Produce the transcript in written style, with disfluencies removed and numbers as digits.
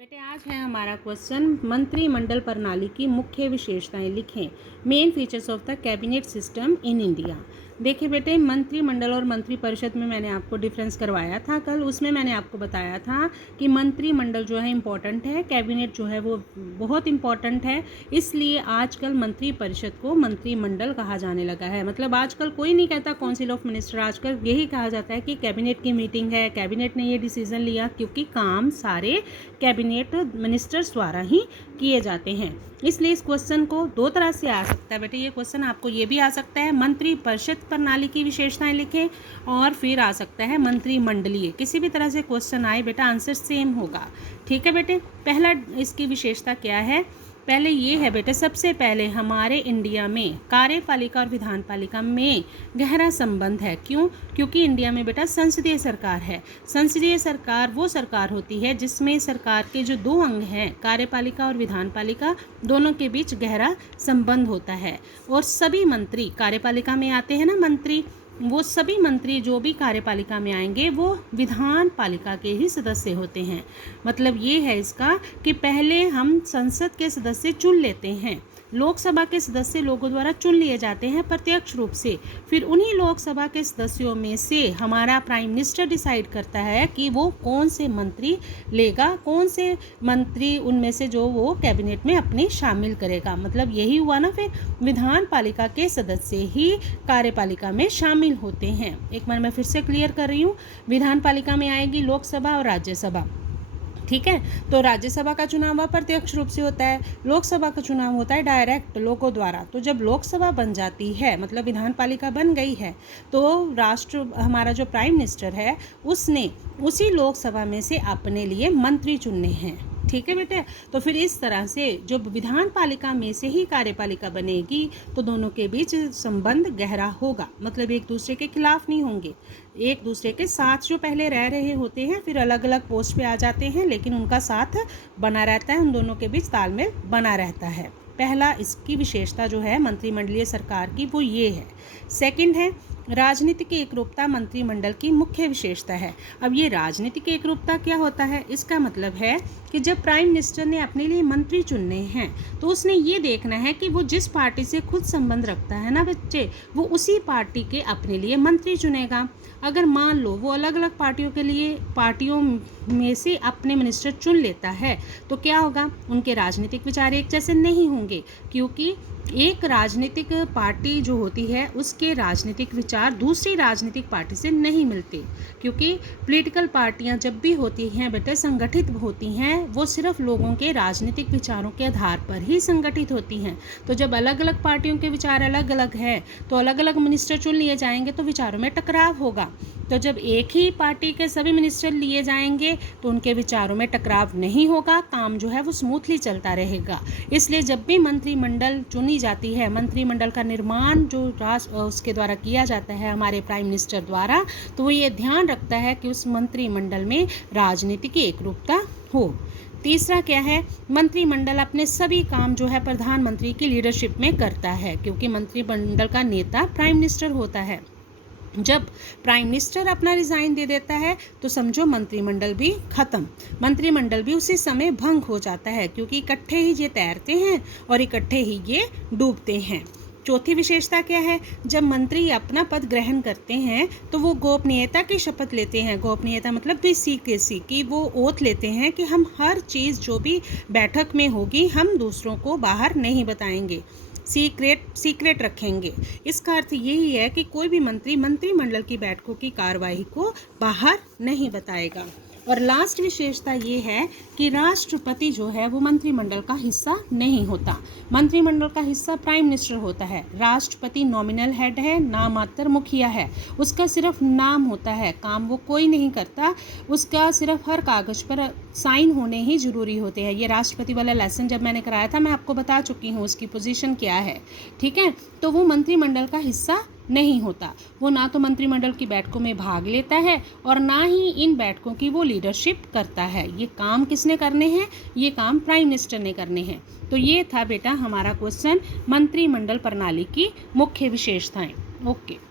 बेटे आज है हमारा क्वेश्चन मंत्रिमंडल प्रणाली की मुख्य विशेषताएं लिखें। Main features of the cabinet system in India. देखिए बेटे, मंत्रिमंडल और मंत्रिपरिषद में मैंने आपको डिफरेंस करवाया था कल। उसमें मैंने आपको बताया था कि मंत्रिमंडल जो है इम्पॉर्टेंट है, कैबिनेट जो है वो बहुत इम्पॉर्टेंट है। इसलिए आजकल मंत्रिपरिषद को मंत्रिमंडल कहा जाने लगा है। मतलब आजकल कोई नहीं कहता काउंसिल ऑफ मिनिस्टर, आजकल यही कहा जाता है कि कैबिनेट की मीटिंग है, कैबिनेट ने ये डिसीजन लिया, क्योंकि काम सारे कैबिनेट मिनिस्टर्स द्वारा ही किए जाते हैं। इसलिए इस क्वेश्चन को दो तरह से आ सकता है बेटे। ये क्वेश्चन आपको ये भी आ सकता है मंत्रिपरिषद प्रणाली की विशेषताएं लिखें, और फिर आ सकता है मंत्रिमंडलीय। किसी भी तरह से क्वेश्चन आए बेटा, आंसर सेम होगा। ठीक है बेटे, पहला इसकी विशेषता क्या है? पहले ये है बेटे, सबसे पहले हमारे इंडिया में कार्यपालिका और विधानपालिका में गहरा संबंध है। क्यों? क्योंकि इंडिया में बेटा संसदीय सरकार है। संसदीय सरकार वो सरकार होती है जिसमें सरकार के जो दो अंग हैं, कार्यपालिका और विधानपालिका, दोनों के बीच गहरा संबंध होता है। और सभी मंत्री कार्यपालिका में आते हैं ना, मंत्री, वो सभी मंत्री जो भी कार्यपालिका में आएंगे वो विधान पालिका के ही सदस्य होते हैं। मतलब ये है इसका कि पहले हम संसद के सदस्य चुन लेते हैं, लोकसभा के सदस्य लोगों द्वारा चुन लिए जाते हैं प्रत्यक्ष रूप से। फिर उन्हीं लोकसभा के सदस्यों में से हमारा प्राइम मिनिस्टर डिसाइड करता है कि वो कौन से मंत्री लेगा, कौन से मंत्री उनमें से जो वो कैबिनेट में अपने शामिल करेगा। मतलब यही हुआ ना, फिर विधान पालिका के सदस्य ही कार्यपालिका में शामिल होते हैं। एक बार मैं फिर से क्लियर कर रही हूँ, विधान पालिका में आएगी लोकसभा और राज्यसभा। ठीक है, तो राज्यसभा का चुनाव अप्रत्यक्ष रूप से होता है, लोकसभा का चुनाव होता है डायरेक्ट लोगों द्वारा। तो जब लोकसभा बन जाती है, मतलब विधान पालिका बन गई है, तो राष्ट्र हमारा जो प्राइम मिनिस्टर है उसने उसी लोकसभा में से अपने लिए मंत्री चुनने हैं। ठीक है बेटे, तो फिर इस तरह से जो विधान पालिका में से ही कार्यपालिका बनेगी तो दोनों के बीच संबंध गहरा होगा। मतलब एक दूसरे के खिलाफ नहीं होंगे, एक दूसरे के साथ जो पहले रह रहे होते हैं, फिर अलग अलग पोस्ट पे आ जाते हैं, लेकिन उनका साथ बना रहता है, उन दोनों के बीच तालमेल बना रहता है। पहला इसकी विशेषता जो है मंत्रिमंडलीय सरकार की, वो ये है। सेकंड है राजनीतिक एकरूपता, मंत्रिमंडल की मुख्य विशेषता है। अब ये राजनीतिक एकरूपता क्या होता है? इसका मतलब है कि जब प्राइम मिनिस्टर ने अपने लिए मंत्री चुनने हैं तो उसने ये देखना है कि वो जिस पार्टी से खुद संबंध रखता है ना बच्चे, वो उसी पार्टी के अपने लिए मंत्री चुनेगा। अगर मान लो वो अलग अलग पार्टियों में से अपने मिनिस्टर चुन लेता है तो क्या होगा? उनके राजनीतिक विचार एक जैसे नहीं होंगे, क्योंकि एक राजनीतिक पार्टी जो होती है उसके राजनीतिक विचार दूसरी राजनीतिक पार्टी से नहीं मिलते। क्योंकि पॉलिटिकल पार्टियां जब भी होती हैं बेटे, संगठित होती हैं, वो सिर्फ लोगों के राजनीतिक विचारों के आधार पर ही संगठित होती हैं। तो जब अलग अलग पार्टियों के विचार अलग अलग हैं तो अलग अलग मिनिस्टर चुन लिए जाएंगे तो विचारों में टकराव होगा। तो जब एक ही पार्टी के सभी मिनिस्टर लिए जाएंगे तो उनके विचारों में टकराव नहीं होगा, काम जो है वो स्मूथली चलता रहेगा। इसलिए जब भी मंत्रिमंडल चुनी जाती है, मंत्रिमंडल का निर्माण जो राष्ट्र उसके द्वारा किया जाता है हमारे प्राइम मिनिस्टर द्वारा, तो वो ये ध्यान रखता है कि उस मंत्रिमंडल में राजनीतिक एकरूपता हो। तीसरा क्या है? मंत्रिमंडल अपने सभी काम जो है प्रधानमंत्री की लीडरशिप में करता है, क्योंकि मंत्रिमंडल का नेता प्राइम मिनिस्टर होता है। जब प्राइम मिनिस्टर अपना रिज़ाइन दे देता है तो समझो मंत्रिमंडल भी खत्म, मंत्रिमंडल भी उसी समय भंग हो जाता है, क्योंकि इकट्ठे ही ये तैरते हैं और इकट्ठे ही ये डूबते हैं। चौथी विशेषता क्या है? जब मंत्री अपना पद ग्रहण करते हैं तो वो गोपनीयता की शपथ लेते हैं। गोपनीयता मतलब भी सीक्रेसी की, वो ओथ लेते हैं कि हम हर चीज़ जो भी बैठक में होगी हम दूसरों को बाहर नहीं बताएंगे, सीक्रेट रखेंगे। इसका अर्थ यही है कि कोई भी मंत्री मंत्रिमंडल की बैठकों की कार्यवाही को बाहर नहीं बताएगा। और लास्ट विशेषता ये है कि राष्ट्रपति जो है वो मंत्रिमंडल का हिस्सा नहीं होता। मंत्रिमंडल का हिस्सा प्राइम मिनिस्टर होता है। राष्ट्रपति नॉमिनल हेड है, नामात्र मुखिया है, उसका सिर्फ नाम होता है, काम वो कोई नहीं करता, उसका सिर्फ हर कागज पर साइन होने ही जरूरी होते हैं। ये राष्ट्रपति वाला लेसन जब मैंने कराया था मैं आपको बता चुकी हूँ उसकी पोजीशन क्या है। ठीक है, तो वो मंत्रिमंडल का हिस्सा नहीं होता। वो ना तो मंत्रिमंडल की बैठकों में भाग लेता है और ना ही इन बैठकों की वो लीडरशिप करता है। ये काम किसने करने हैं? ये काम प्राइम मिनिस्टर ने करने हैं। तो ये था बेटा हमारा क्वेश्चन, मंत्रिमंडल प्रणाली की मुख्य विशेषताएं। ओके।